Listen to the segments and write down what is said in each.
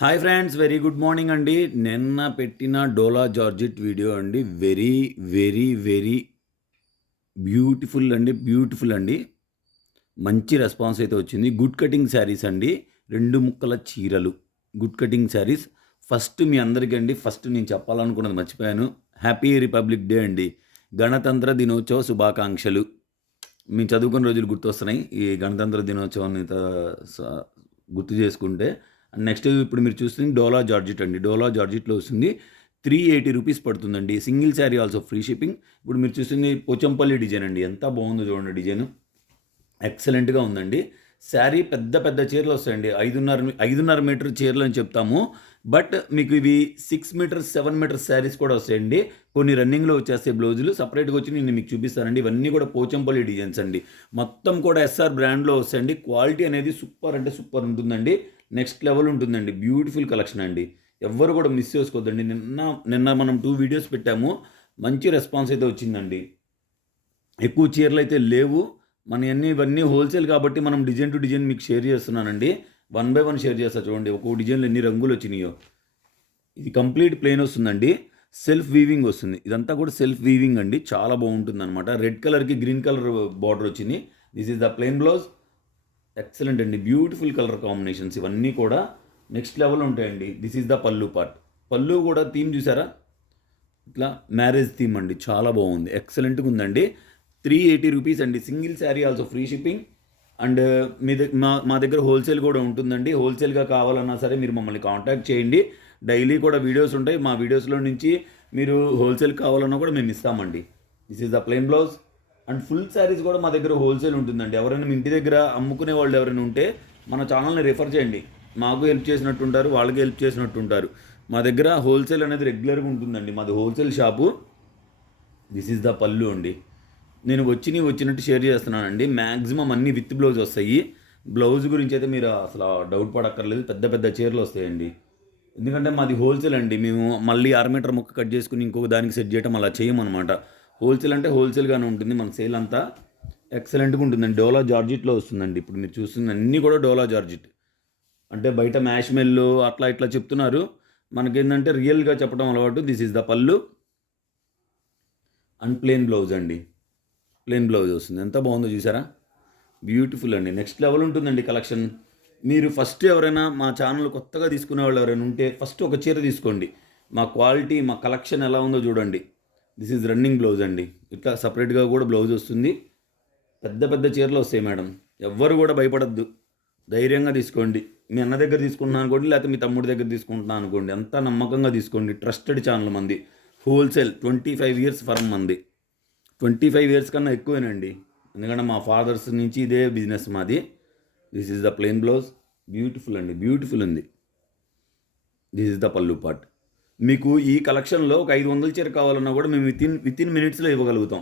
Hi friends, very good morning అండి. నిన్న పెట్టిన డోలా జార్జెట్ వీడియో అండి. వెరీ వెరీ వెరీ బ్యూటిఫుల్ అండి. మంచి రెస్పాన్స్ అయితే వచ్చింది. గుడ్ కటింగ్ శారీస్ అండి. 2 ముక్కల చీరలు, గుడ్ కటింగ్ శారీస్. ఫస్ట్ మీ అందరికీ అండి, ఫస్ట్ నేను చెప్పాలనుకున్నది మర్చిపోయాను. హ్యాపీ రిపబ్లిక్ డే అండి. గణతంత్ర దినోత్సవ శుభాకాంక్షలు. మేము చదువుకున్న రోజులు గుర్తొస్తున్నాయి ఈ గణతంత్ర దినోత్సవాన్ని గుర్తు చేసుకుంటే. నెక్స్ట్ ఇప్పుడు మీరు చూస్తుంది డోలా జార్జెట్ అండి. డోలా జార్జెట్లో వస్తుంది 380 రూపీస్ పడుతుందండి. Single sari also free shipping. ఇప్పుడు మీరు చూస్తుంది పోచంపల్లి డిజైన్ అండి. ఎంత బాగుందో చూడండి డిజైన్. ఎక్సలెంట్గా ఉందండి. శారీ పెద్ద పెద్ద చీరలు వస్తాయండి. 5.5 మీటర్ చీరలు అని చెప్తాము. బట్ మీకు ఇవి 6 మీటర్స్ 7 మీటర్స్ శారీస్ కూడా వస్తాయండి. కొన్ని రన్నింగ్లో వచ్చేస్తాయి బ్లౌజులు. సపరేట్గా వచ్చి నేను మీకు చూపిస్తానండి. ఇవన్నీ కూడా పోచంపల్లి డిజైన్స్ అండి. మొత్తం కూడా ఎస్ఆర్ బ్రాండ్లో వస్తాయండి. క్వాలిటీ అనేది సూపర్ అంటే సూపర్ ఉంటుందండి. నెక్స్ట్ లెవెల్ ఉంటుందండి. బ్యూటిఫుల్ కలెక్షన్ అండి. ఎవ్వరు కూడా మిస్ చేసుకోవద్దండి. నిన్న మనం 2 వీడియోస్ పెట్టాము. మంచి రెస్పాన్స్ అయితే వచ్చిందండి. ఎక్కువ చీరలు అయితే లేవు. ఇవన్నీ హోల్సేల్ కాబట్టి మనం డిజైన్ టు డిజైన్ మీకు షేర్ చేస్తున్నానండి. 1 బై 1 షేర్ చేస్తా చూడండి. ఒక్కో డిజైన్లో ఎన్ని రంగులు వచ్చినాయో. ఇది కంప్లీట్ ప్లెయిన్ వస్తుందండి. సెల్ఫ్ వీవింగ్ వస్తుంది. ఇదంతా కూడా సెల్ఫ్ వీవింగ్ అండి. చాలా బాగుంటుంది అనమాట. రెడ్ కలర్కి గ్రీన్ కలర్ బార్డర్ వచ్చింది. This is the plain blouse. Excellent అండి. బ్యూటిఫుల్ కలర్ కాంబినేషన్స్ ఇవన్నీ కూడా నెక్స్ట్ లెవెల్ ఉంటాయండి. దిస్ ఈజ్ ద పల్లు పార్ట్. పల్లు కూడా థీమ్ చూసారా, ఇట్లా మ్యారేజ్ థీమ్ అండి. చాలా బాగుంది. ఎక్సలెంట్గా ఉందండి. 380 రూపీస్ అండి. Single sari also free shipping. And మా దగ్గర హోల్సేల్ కూడా ఉంటుందండి. హోల్సేల్గా కావాలన్నా సరే మీరు మమ్మల్ని కాంటాక్ట్ చేయండి. డైలీ కూడా వీడియోస్ ఉంటాయి. మా వీడియోస్లో నుంచి మీరు హోల్సేల్ కావాలన్నా కూడా మేము ఇస్తామండి. This is the plain blouse. And full saris కూడా మా దగ్గర హోల్సేల్ ఉంటుందండి. ఎవరైనా మీ ఇంటి దగ్గర అమ్ముకునే వాళ్ళు ఎవరైనా ఉంటే మన ఛానల్ని రిఫర్ చేయండి. మాకు హెల్ప్ చేసినట్టు ఉంటారు, వాళ్ళకి హెల్ప్ చేసినట్టు ఉంటారు. మా దగ్గర హోల్సేల్ అనేది రెగ్యులర్గా ఉంటుందండి. మాది wholesale shop. This is the పల్లు అండి. నేను వచ్చినట్టు షేర్ చేస్తున్నానండి. మ్యాక్సిమం అన్ని విత్ బ్లౌజ్ వస్తాయి. బ్లౌజ్ గురించి అయితే మీరు అసలు డౌట్ పడక్కర్లేదు. పెద్ద పెద్ద చీరలు వస్తాయండి. ఎందుకంటే మాది హోల్సేల్ అండి. మేము మళ్ళీ 6 మీటర్ ముక్క కట్ చేసుకుని ఇంకొక దానికి సెట్ చేయడం అలా చేయమన్నమాట. హోల్సేల్ అంటే హోల్సేల్గానే ఉంటుంది. మన సేల్ అంతా ఎక్సలెంట్గా ఉంటుందండి. డోలా జార్జిట్లో వస్తుందండి. ఇప్పుడు మీరు చూస్తుంది అన్నీ కూడా డోలా జార్జిట్. అంటే బయట మ్యాష్ మెల్లు అట్లా ఇట్లా చెప్తున్నారు. మనకేంటంటే రియల్గా చెప్పడం అలవాటు. This is the pallu and plain blouse అండి. ప్లెయిన్ బ్లౌజ్ వస్తుంది. ఎంత బాగుందో చూసారా. బ్యూటిఫుల్ అండి. నెక్స్ట్ లెవెల్ ఉంటుందండి కలెక్షన్. మీరు ఫస్ట్ ఎవరైనా మా ఛానల్ కొత్తగా తీసుకునే వాళ్ళు ఎవరైనా ఉంటే ఫస్ట్ ఒక చీర తీసుకోండి. మా క్వాలిటీ, మా కలెక్షన్ ఎలా ఉందో చూడండి. దిస్ ఈజ్ రన్నింగ్ బ్లౌజ్ అండి. ఇట్లా సపరేట్గా కూడా బ్లౌజ్ వస్తుంది. పెద్ద పెద్ద చీరలు వస్తాయి మేడం. ఎవ్వరు కూడా భయపడద్దు. ధైర్యంగా తీసుకోండి. మీ అన్న దగ్గర తీసుకుంటున్నాను అనుకోండి, లేకపోతే మీ తమ్ముడి దగ్గర తీసుకుంటున్నాను అనుకోండి. అంతా నమ్మకంగా తీసుకోండి. ట్రస్టెడ్ ఛానల్ మంది. హోల్సేల్ 25 ఇయర్స్ ఫర్మ్ మంది. 25 ఇయర్స్ కన్నా ఎక్కువేనండి. ఎందుకంటే మా ఫాదర్స్ నుంచి ఇదే బిజినెస్ మాది. This is the plain blouse. Beautiful అండి. బ్యూటిఫుల్ ఉంది. దిస్ ఈజ్ ద పల్లు పార్ట్. మీకు ఈ కలెక్షన్లో ఒక 500 చీర కావాలన్నా కూడా మేము వితిన్ మినిట్స్లో ఇవ్వగలుగుతాం.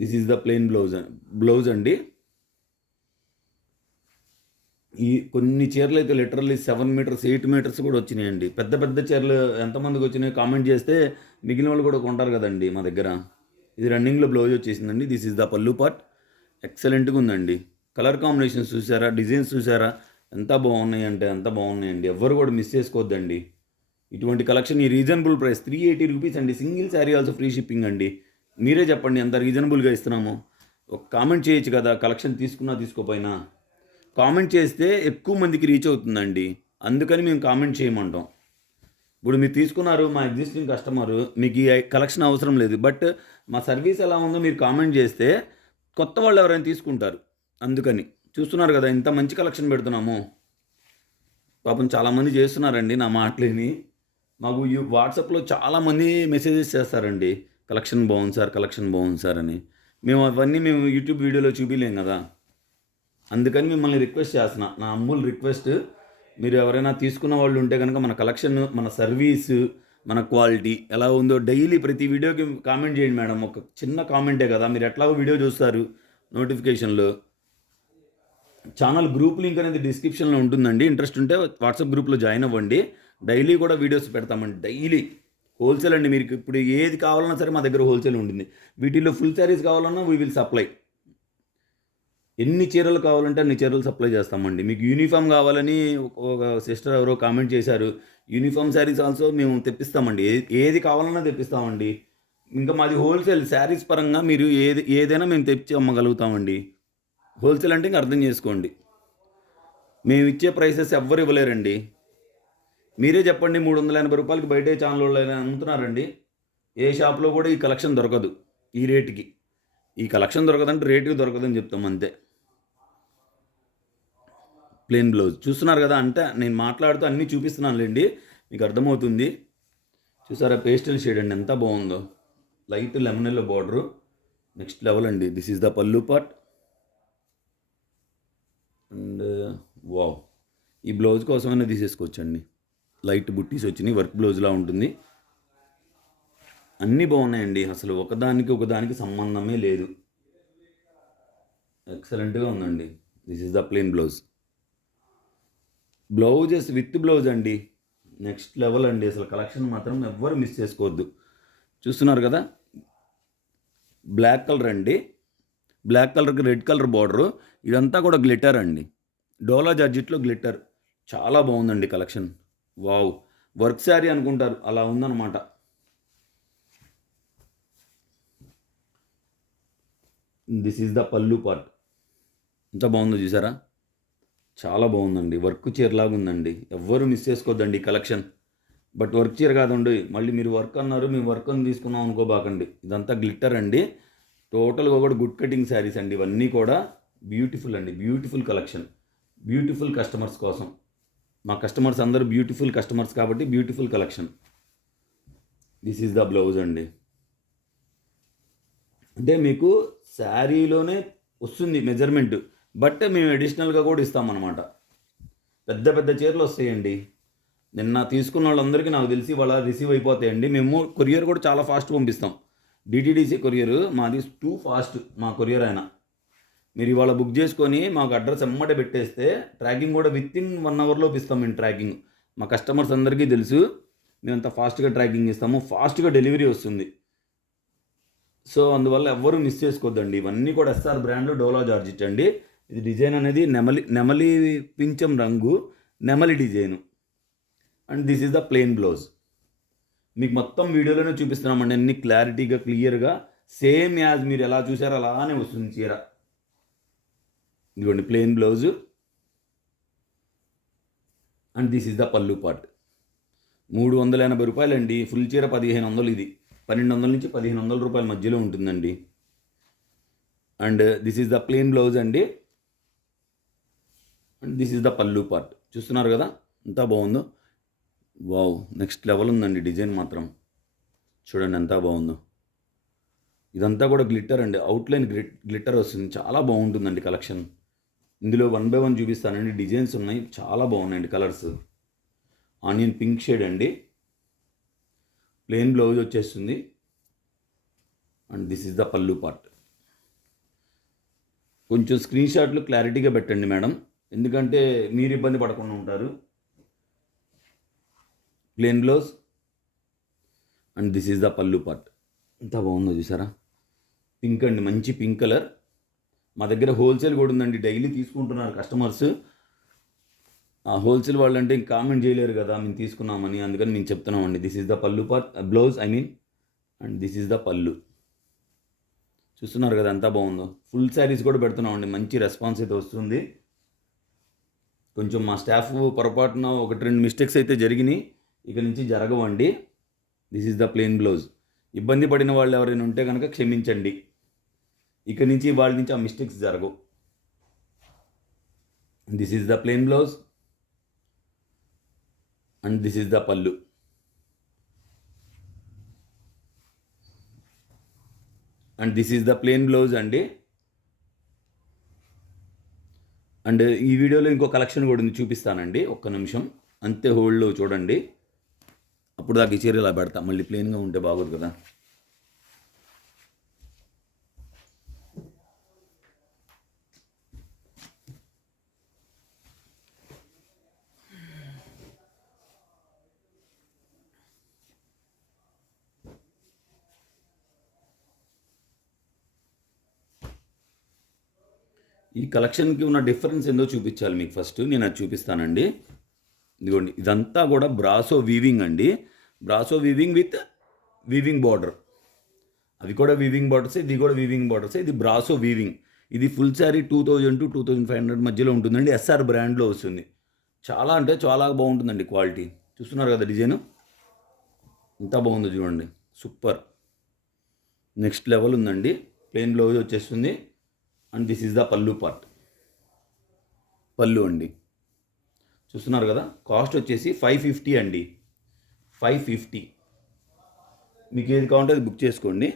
This is the plain blouse అండి. ఈ కొన్ని చీరలు అయితే లిటరల్లీ 7 మీటర్స్ 8 మీటర్స్ కూడా వచ్చినాయండి. పెద్ద పెద్ద చీరలు ఎంతమందికి వచ్చినాయి కామెంట్ చేస్తే మిగిలిన వాళ్ళు కూడా కొంటారు కదండి మా దగ్గర. ఇది రన్నింగ్లో బ్లౌజ్ వచ్చేసిందండి. దిస్ ఈజ్ ద పల్లు పార్ట్. ఎక్సలెంట్గా ఉందండి. కలర్ కాంబినేషన్స్ చూసారా, డిజైన్స్ చూసారా, ఎంత బాగున్నాయి అంటే అంత బాగున్నాయండి. ఎవ్వరు కూడా మిస్ చేసుకోవద్దండి. ఇటువంటి కలెక్షన్ ఈ రీజనబుల్ ప్రైస్ 380 రూపీస్ అండి. Single sari also free shipping అండి. మీరే చెప్పండి ఎంత రీజనబుల్గా ఇస్తున్నామో. ఒక కామెంట్ చేయొచ్చు కదా, కలెక్షన్ తీసుకున్నా తీసుకోపోయినా. కామెంట్ చేస్తే ఎక్కువ మందికి రీచ్ అవుతుందండి. అందుకని మేము కామెంట్ చేయమంటాం. ఇప్పుడు మీరు తీసుకున్నారు, మా ఎగ్జిస్టింగ్ కస్టమరు, మీకు ఈ కలెక్షన్ అవసరం లేదు. బట్ మా సర్వీస్ ఎలా ఉందో మీరు కామెంట్ చేస్తే కొత్త వాళ్ళు ఎవరైనా తీసుకుంటారు. అందుకని చూస్తున్నారు కదా ఇంత మంచి కలెక్షన్ పెడుతున్నాము. పాపం చాలామంది చేస్తున్నారండి నా మాటలేని. మాకు వాట్సాప్లో చాలామంది మెసేజెస్ చేస్తారండి. కలెక్షన్ బాగుంది సార్, కలెక్షన్ బాగుంది సార్ అని. మేము యూట్యూబ్ వీడియోలో చూపించలేం కదా. అందుకని మిమ్మల్ని రిక్వెస్ట్ చేస్తున్నా, నా అమ్ముల్ రిక్వెస్ట్. మీరు ఎవరైనా తీసుకున్న వాళ్ళు ఉంటే కనుక మన కలెక్షన్, మన సర్వీసు, మన క్వాలిటీ ఎలా ఉందో డైలీ ప్రతి వీడియోకి కామెంట్ చేయండి మేడం. ఒక చిన్న కామెంటే కదా. మీరు ఎట్లాగో వీడియో చూస్తారు నోటిఫికేషన్లో. ఛానల్ గ్రూప్ లింక్ అనేది డిస్క్రిప్షన్లో ఉంటుందండి. ఇంట్రెస్ట్ ఉంటే వాట్సాప్ గ్రూప్లో జాయిన్ అవ్వండి. డైలీ కూడా వీడియోస్ పెడతామండి. డైలీ హోల్సేల్ అండి. మీకు ఇప్పుడు ఏది కావాలన్నా సరే మా దగ్గర హోల్సేల్ ఉంటుంది. వీటిల్లో ఫుల్ శారీస్ కావాలన్నా వీ విల్ సప్లై. ఎన్ని చీరలు కావాలంటే అన్ని చీరలు సప్లై చేస్తామండి. మీకు యూనిఫామ్ కావాలని ఒక సిస్టర్ ఎవరో కామెంట్ చేశారు. యూనిఫామ్ శారీస్ ఆల్సో మేము తెప్పిస్తామండి. ఏది కావాలన్నా తెప్పిస్తామండి. ఇంకా మాది హోల్సేల్ శారీస్ పరంగా మీరు ఏదైనా మేము తెచ్చి అమ్మగలుగుతామండి. హోల్సేల్ అంటే ఇంక అర్థం చేసుకోండి. మేము ఇచ్చే ప్రైసెస్ ఎవ్వరు ఇవ్వలేరండి. మీరే చెప్పండి, 380 రూపాయలకి బయటే ఛానల్ వాళ్ళు అమ్ముతున్నారండి. ఏ షాప్లో కూడా ఈ కలెక్షన్ దొరకదు ఈ రేటుకి. ఈ కలెక్షన్ దొరకదంటే రేటుకి దొరకదని చెప్తాం అంతే. ప్లెయిన్ బ్లౌజ్ చూస్తున్నారు కదా, అంటే నేను మాట్లాడుతూ అన్నీ చూపిస్తున్నానులేండి, మీకు అర్థమవుతుంది. చూసారా పేస్టల్ షేడ్ అండి ఎంత బాగుందో, light lemon yellow border, next level అండి. దిస్ ఈజ్ ద పల్లు పార్ట్. అండ్ వావ్, ఈ బ్లౌజ్ కోసమైనా తీసేసుకోవచ్చండి. లైట్ బుట్టీస్ వచ్చినాయి, వర్క్ బ్లౌజ్లా ఉంటుంది. అన్నీ బాగున్నాయండి, అసలు ఒకదానికి సంబంధమే లేదు. ఎక్సలెంట్గా ఉందండి. This is the plain blouse. Blouses with blouse అండి, నెక్స్ట్ లెవెల్ అండి. అసలు కలెక్షన్ మాత్రం ఎవ్వరు మిస్ చేసుకోవద్దు. చూస్తున్నారు కదా, బ్లాక్ కలర్ అండి, బ్లాక్ కలర్కి రెడ్ కలర్ బార్డరు, ఇదంతా కూడా గ్లిటర్ అండి, డోలా జార్జిట్లో గ్లిటర్. చాలా బాగుందండి కలెక్షన్. వావ్, వర్క్ శారీ అనుకుంటారు అలా ఉందన్నమాట. దిస్ ఈజ్ ద పల్లు పార్ట్. ఎంత బాగుందో చూసారా, చాలా బాగుందండి. వర్క్ చీరలాగా ఉందండి, ఎవ్వరు మిస్ చేసుకోవద్దండి కలెక్షన్. బట్ వర్క్ చీర కాదండి, మళ్ళీ మీరు వర్క్ అన్నారు, మేము వర్క్ అని తీసుకున్నాం అనుకోబాకండి. ఇదంతా గ్లిట్టర్ అండి, టోటల్గా కూడా గుడ్ కటింగ్ శారీస్ అండి. ఇవన్నీ కూడా బ్యూటిఫుల్ అండి, బ్యూటిఫుల్ కలెక్షన్, బ్యూటిఫుల్ కస్టమర్స్ కోసం. మా కస్టమర్స్ అందరూ బ్యూటిఫుల్ కస్టమర్స్ కాబట్టి beautiful collection. This is the blouse అండి. అంటే మీకు శారీలోనే వస్తుంది మెజర్మెంట్, బట్ మేము అడిషనల్గా కూడా ఇస్తామన్నమాట. పెద్ద పెద్ద చీరలు వస్తాయండి. నిన్న తీసుకున్న వాళ్ళందరికీ నాకు తెలిసి వాళ్ళ రిసీవ్ అయిపోతాయండి. మేము కొరియర్ కూడా చాలా ఫాస్ట్ పంపిస్తాం. డిటీడీసీ కొరియర్ మాది టూ ఫాస్ట్. మా కొరియర్ అయినా మీరు ఇవాళ బుక్ చేసుకొని మాకు అడ్రస్ ఎమ్మటే పెట్టేస్తే ట్రాకింగ్ కూడా విత్ ఇన్ 1 అవర్లో ఇస్తాం. మేము ట్రాకింగ్ మా కస్టమర్స్ అందరికీ తెలుసు, మేము అంత ఫాస్ట్గా ట్రాకింగ్ ఇస్తాము, ఫాస్ట్గా డెలివరీ వస్తుంది. సో అందువల్ల ఎవ్వరూ మిస్ చేసుకోవద్దండి. ఇవన్నీ కూడా ఎస్ఆర్ బ్రాండ్లో డోలా జార్జిట్ అండి. ఇది డిజైన్ అనేది నెమలి పించం రంగు, నెమలి design. And this is the plain blouse. మీకు మొత్తం వీడియోలోనే చూపిస్తున్నామండి, అన్ని క్లారిటీగా క్లియర్గా సేమ్ యాజ్ మీరు ఎలా చూసారో అలానే వస్తుంది చీర. ఇదిగోండి plain blouse. And this is the పల్లు పార్ట్. 380 రూపాయలండి, ఫుల్ చీర 1500. ఇది 1200 నుంచి 1500 రూపాయల మధ్యలో ఉంటుందండి. And this is the plain blouse అండి. అండ్ దిస్ ఈజ్ ద పల్లు పార్ట్. చూస్తున్నారు కదా ఎంత బాగుందో. వావ్, నెక్స్ట్ లెవెల్ ఉందండి డిజైన్ మాత్రం. చూడండి ఎంత బాగుందో. ఇదంతా కూడా గ్లిట్టర్ అండి, అవుట్లైన్ గ్లిట్టర్ వస్తుంది, చాలా బాగుంటుందండి కలెక్షన్. ఇందులో 1 బై 1 చూపిస్తానండి. డిజైన్స్ ఉన్నాయి, చాలా బాగున్నాయండి కలర్స్. ఆనియన్ పింక్ షేడ్ అండి, ప్లెయిన్ బ్లౌజ్ వచ్చేస్తుంది. అండ్ దిస్ ఈజ్ ద పల్లు పార్ట్. కొంచెం స్క్రీన్ షాట్లు క్లారిటీగా పెట్టండి మేడం, ఎందుకంటే మీరు ఇబ్బంది పడకుండా ఉంటారు. Plain blouse. And this is the పల్లు పార్ట్. ఎంత బాగుందో చూసారా, పింక్ అండి, మంచి పింక్ కలర్. మా దగ్గర హోల్సేల్ కూడా ఉందండి, డైలీ తీసుకుంటున్నారు కస్టమర్స్. ఆ హోల్సేల్ వాళ్ళు అంటే ఇంక కామెంట్ చేయలేరు కదా మేము తీసుకున్నామని, అందుకని మేము చెప్తున్నామండి. దిస్ ఈజ్ ద పల్లు part, blouse I mean. And this is the పల్లు. చూస్తున్నారు కదా ఎంత బాగుందో. ఫుల్ శారీస్ కూడా పెడుతున్నామండి, మంచి రెస్పాన్స్ అయితే వస్తుంది. కొంచెం మా స్టాఫ్ పొరపాటున 1-2 మిస్టేక్స్ అయితే జరిగినాయి, ఇక నుంచి జరగవండి. This is the plain blouse. ఇబ్బంది పడిన వాళ్ళు ఎవరైనా ఉంటే కనుక క్షమించండి, ఇక నుంచి వాళ్ళ నుంచి ఆ మిస్టేక్స్ జరగవు. This is the plain blouse. And this is the pallu. And this is the plain blouse అండి. అండ్ ఈ వీడియోలో ఇంకో కలెక్షన్ కూడా ఉంది, చూపిస్తానండి, ఒక్క నిమిషం అంతే హోల్డ్లో చూడండి. అప్పుడు దాకా ఈ చీర ఇలా పెడతా, మళ్ళీ ప్లెయిన్గా ఉంటే బాగోదు కదా. ఈ కలెక్షన్కి ఉన్న డిఫరెన్స్ ఏందో చూపించాలి మీకు. ఫస్ట్ నేను అది చూపిస్తానండి. ఇదిగోండి, ఇదంతా కూడా బ్రాసో వీవింగ్ అండి. Brasso weaving with weaving border. అవి కూడా వీవింగ్ బార్డర్స్, ఇది కూడా వీవింగ్ బార్డర్స్. ఇది బ్రాసో వీవింగ్. ఇది ఫుల్ శారీ 2000 to 2500 మధ్యలో ఉంటుందండి. ఎస్ఆర్ బ్రాండ్లో వస్తుంది. చాలా అంటే చాలా బాగుంటుందండి క్వాలిటీ. చూస్తున్నారు కదా డిజైన్ ఎంత బాగుందో చూడండి, సూపర్ నెక్స్ట్ లెవెల్ ఉందండి. ప్లెయిన్ బ్లౌజ్ వచ్చేస్తుంది. అండ్ దిస్ ఈజ్ ద పల్లు పార్ట్. పల్లు అండి, చూస్తున్నారు కదా. కాస్ట్ వచ్చేసి 550 అండి. 550. మీకు ఏది కావాలంటే అది బుక్ చేసుకోండి.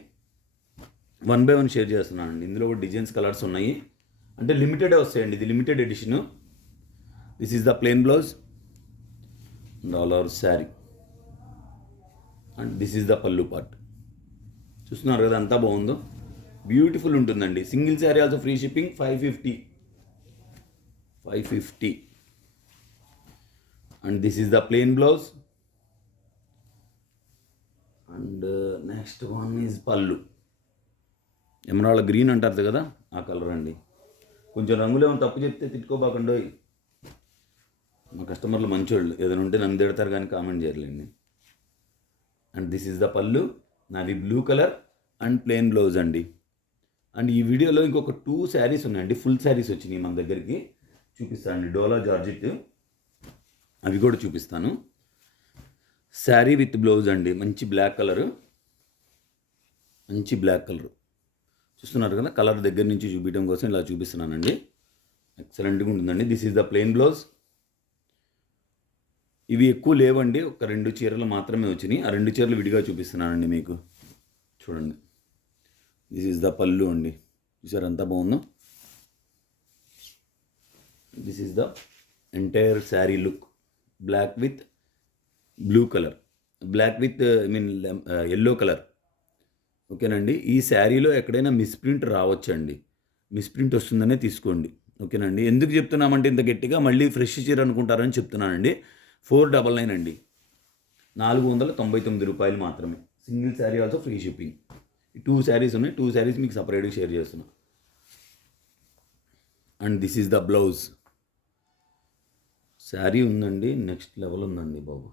1 by 1 షేర్ చేస్తున్నానండి. ఇందులో కూడా డిజైన్స్ కలర్స్ ఉన్నాయి. అంటే లిమిటెడే వస్తాయండి, ఇది limited addition. This is the plain blouse and all over sari. And this is the పల్లు పార్ట్. చూస్తున్నారు కదా అంతా బాగుందో, బ్యూటిఫుల్ ఉంటుందండి. Single sari also free shipping. 550. And this is the plain blouse. And next one is పల్లు. ఎమరాల్డ్ గ్రీన్ అంటారు కదా, ఆ కలర్ అండి. కొంచెం రంగులు ఏమైనా తప్పు చెప్తే తిట్టుకోబాకండో. మా కస్టమర్లు మంచోళ్ళు, ఏదైనా ఉంటే నన్ను తిడతారు కానీ కామెంట్ చేయలేండి. And this is the pallu. నాది blue colour and plain blouse అండి. అండ్ ఈ వీడియోలో ఇంకొక 2 శారీస్ ఉన్నాయండి. ఫుల్ శారీస్ వచ్చినాయి మన దగ్గరికి, చూపిస్తానండి. డోలా జార్జెట్, అవి కూడా చూపిస్తాను. శారీ విత్ బ్లౌజ్ అండి. మంచి బ్లాక్ కలర్, చూస్తున్నారు కదా. కలర్ దగ్గర నుంచి చూపించడం కోసం ఇలా చూపిస్తున్నానండి. ఎక్సలెంట్గా ఉంటుందండి. This is the plain blouse. ఇవి ఎక్కువ లేవండి, ఒక 2 చీరలు మాత్రమే వచ్చినాయి. ఆ 2 చీరలు విడిగా చూపిస్తున్నానండి మీకు. చూడండి, దిస్ ఈజ్ ద పల్లు అండి. చూసారు ఎంత బాగుందో. This is the entire sari look. Black with blue colour, black with yellow colour. ఓకేనండి. ఈ శారీలో ఎక్కడైనా మిస్ప్రింట్ రావచ్చండి. మిస్ప్రింట్ వస్తుందనే తీసుకోండి. ఓకేనండి. ఎందుకు చెప్తున్నామంటే ఇంత గట్టిగా, మళ్ళీ ఫ్రెష్ చీర అనుకుంటారని చెప్తున్నానండి. 499 అండి. 499 రూపాయలు మాత్రమే. Single sari also free shipping. 2 saris ఉన్నాయి. 2 శారీస్ మీకు సపరేట్గా షేర్ చేస్తున్నా. And this is the blouse. Sari ఉందండి, నెక్స్ట్ లెవెల్ ఉందండి బాబు.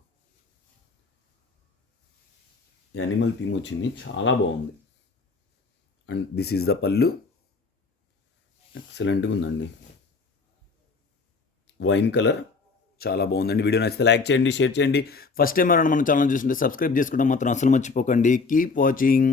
యానిమల్ థీమ్ వచ్చింది, చాలా బాగుంది. అండ్ దిస్ ఈజ్ ద పల్లు. ఎక్సలెంట్గా ఉందండి, వైన్ కలర్, చాలా బాగుందండి. వీడియో నచ్చితే లైక్ చేయండి, షేర్ చేయండి. ఫస్ట్ టైం ఎవరైనా మన ఛానల్ చూస్తుంటే సబ్స్క్రైబ్ చేసుకోవడం మాత్రం అసలు మర్చిపోకండి. Keep watching.